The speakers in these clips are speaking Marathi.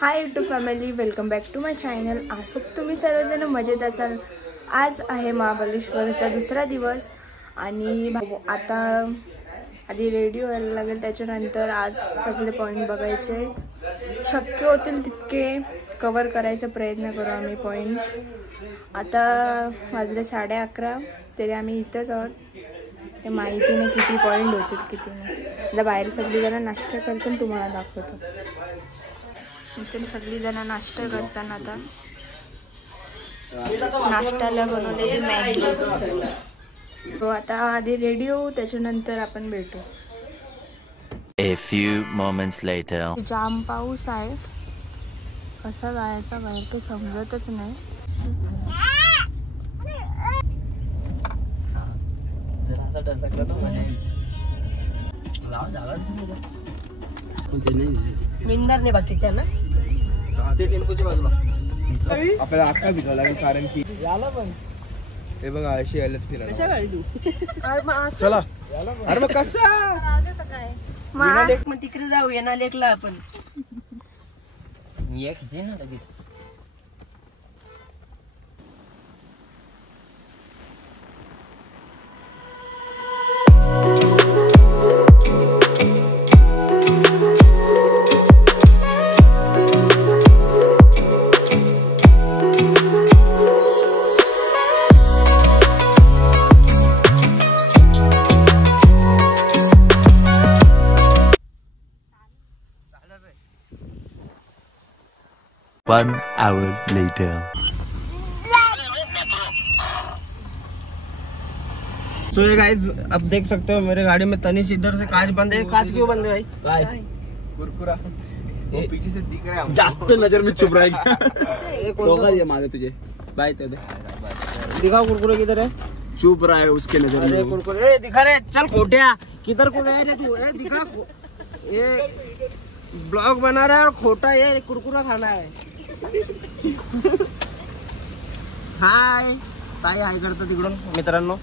High YouTube family, welcome back to my channel. I hope तुम्ही सर्वजण मजेत असाल. आज आहे महाबळेश्वरचा दुसरा दिवस आणि आता आधी रेडी व्हायला लागेल. त्याच्यानंतर आज सगळे पॉईंट बघायचे, शक्य होतील तितके कवर करायचा प्रयत्न करू आम्ही पॉईंट्स. आता वाजले 11:30 तरी आम्ही इथंच आहोत. ते माहिती नाही किती पॉईंट होतील किती नाही. आता बाहेर सगळी जण नाश्ता करताना तुम्हाला दाखवतो. इथे सगळी जण नाश्ता करताना आता नाश्त्याला बनवलेली मॅगी. तो आता आधी रेडी होऊ, त्याच्यानंतर आपण भेटू. A few moments later. जाम पाऊस आहे, कसा जायचा बाहेर काही समजतच नाही. निंदर नाही बाकीच्या ना ते टेम्पोच्या बाजूला आपल्याला अक्का भिजावं लागेल, कारण की याला पण हे बघा अशी आल्यात फिरायला. कशा गाडी तू चला. अरे मग कसा मग तिकडे जाऊ येणार लेकला आपण एक जे ना लगेच. One hour later. So ये गाइस, अब देख सकते हो मेरे गाड़ी में तनिष इधर से कांच बंद है. कांच क्यों बंद है भाई? कुरकुरा वो पीछे से दिख रहा है. जास्त नजर में चुप रहा है. ये मारे तुझे भाई ते दिखाओ कुरकुरे किधर है. चुप रहा है उसके नजर में. अरे कुरकुरे दिखा रहे. चल खोटिया किधर को गया रे तू? दिखा ये ब्लॉग बना रहा है और खोटा ये कुरकुरा खाना है. हाय ताई हाय करतो तिकडून मित्रांनो.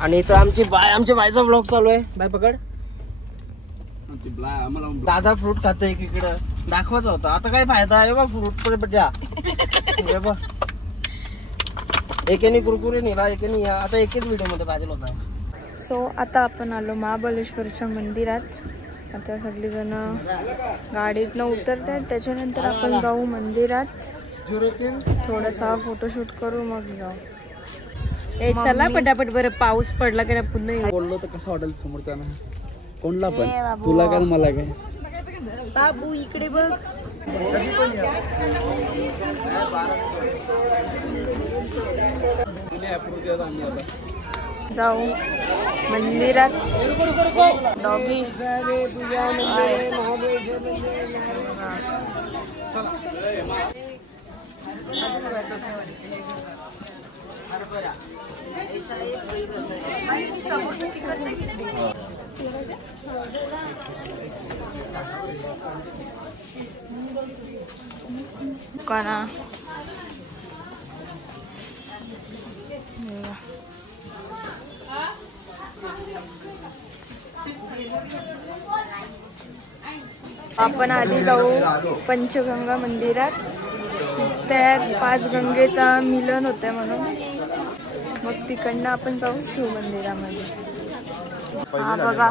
आणि इथं आमच्या बायचा ब्लॉग चालू आहे. बाय पकड. दादा फ्रूट खातो एकीकडं, दाखवायचा होता. आता काय फायदा आहे बा फ्रूट पण द्या. एकेने कुरकुरे नेला एकेने या. आता एकच व्हिडिओ मध्ये पाहिजे होता. सो आता आपण आलो महाबळेश्वरच्या मंदिरात. आता सगळी जण गाडीतनं उतरतात, त्याच्यानंतर आपण जाऊ मंदिरात, थोडासा फोटोशूट करू मग जाऊ. चला पटापट. बरं पाऊस पडला की पुन्हा बोललो तर कसं वाटेल समोरचा ना कोणला पण. तुला काय मला काय. बाबू इकडे बघ. जाऊ मंदिरात. डॉगी काना आपण आधी जाऊ पंचगंगा मंदिरात. त्या 5 गंगेचा मिलन होते म्हणून मग तिकडनं आपण जाऊ शिव मंदिरामध्ये. हा बघा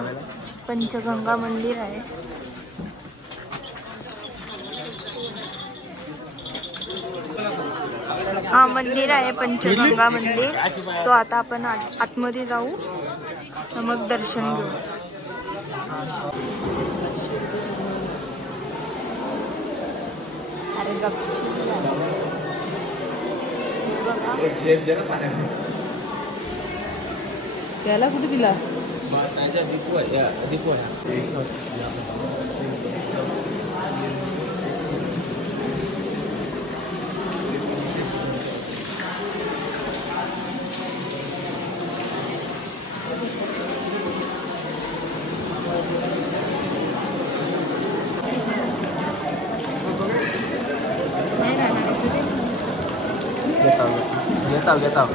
पंचगंगा मंदिर आहे. हा मंदिर आहे पंचगंगा मंदिर. सो आता आपण आतमध्ये जाऊ, मग दर्शन घेऊ. अरे त्याला कुठे दिला? Dia tahu.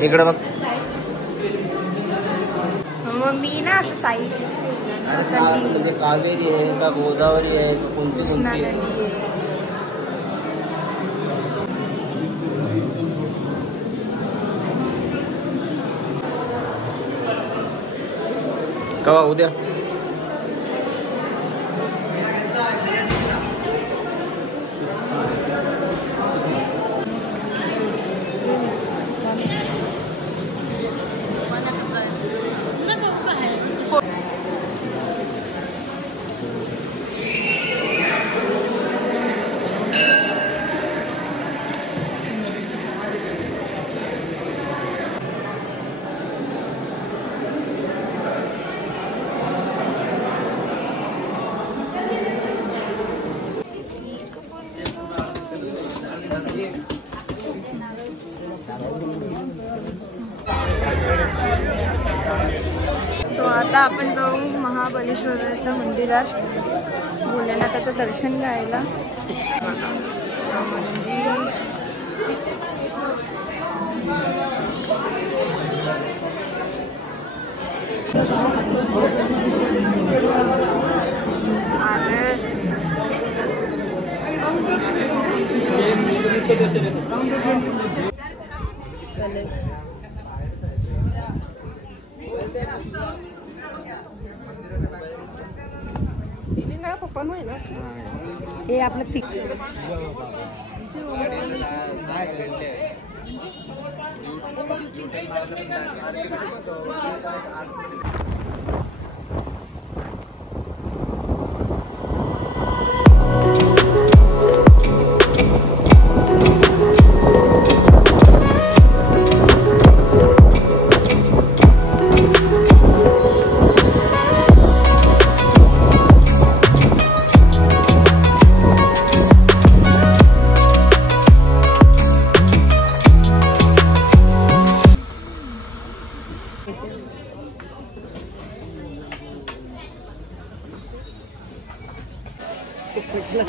इकडे बघ. मग मी ना असं साईड म्हणजे कावेरी आहे का गोदावरी आहे का कोणती कोणती आहे? कवा उद्या? सो आता आपण जाऊ महाबळेश्वराच्या मंदिरात भोलेनाथाचं दर्शन घ्यायला. हे आपलं पिक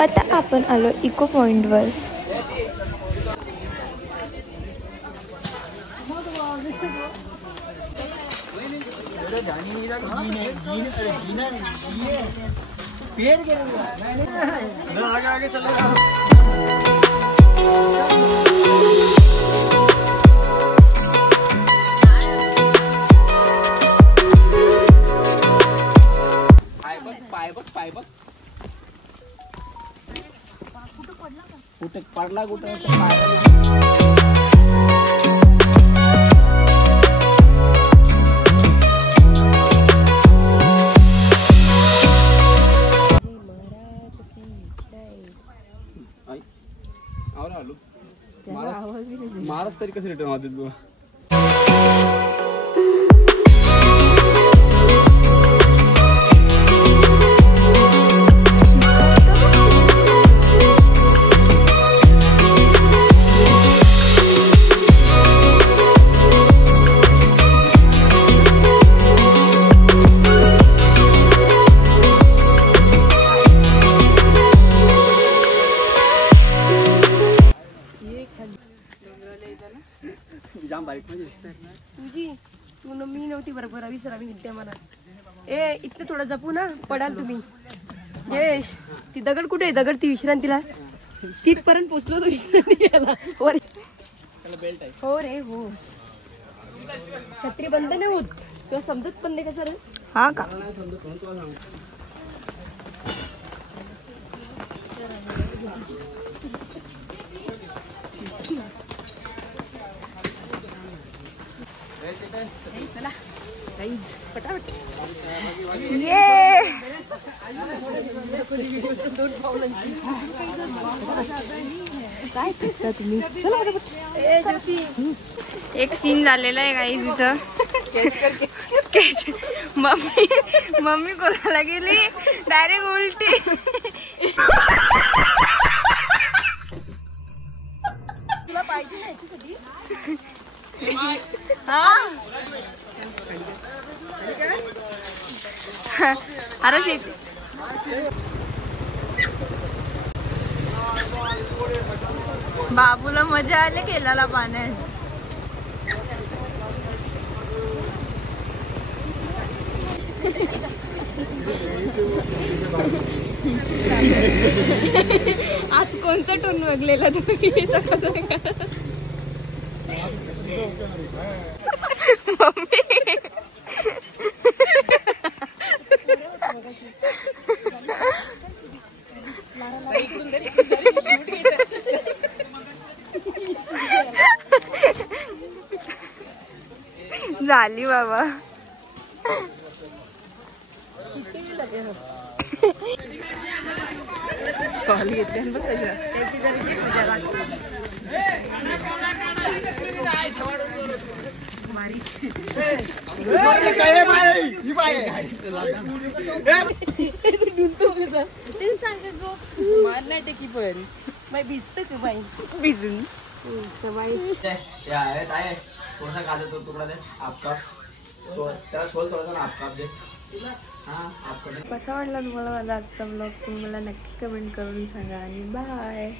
आता आपण आलो इको पॉइंटवर. आगे चलो. कुठे पडला कुठे आलो महाराज तरी कसं रिटर्न होते तू. तुझी मी नव्हती बरोबर. विसरावी विद्या मला. ए इथं थोडं जपू ना, पडाल तुम्ही. यश ती दगड कुठे आहे? दगड ती विश्रांतीला तिथपर्यंत पोचलो तो विश्रांती घ्यायला. हो रे हो. छत्री बंद नाही होत किंवा समजत पण नाही का सर? हा का? चला फटाफट काय करता तुम्ही? चला फटाफट. एक सीन झालेला आहे गाईज इथं. मम्मी कोणाला गेली डायरेक्ट उलटी. अरे शेती बाबूला मजा आली केलाला पाण्यात. आज कोणतं टोन बघलेला तुम्ही? मम्मी झाली बाबा. स्टॉल घेतले बघ त्याच्या. भिजून कसा वाटला तुम्हाला माझा आजचा ब्लॉग? तुम्ही मला नक्की कमेंट करून सांगा आणि बाय.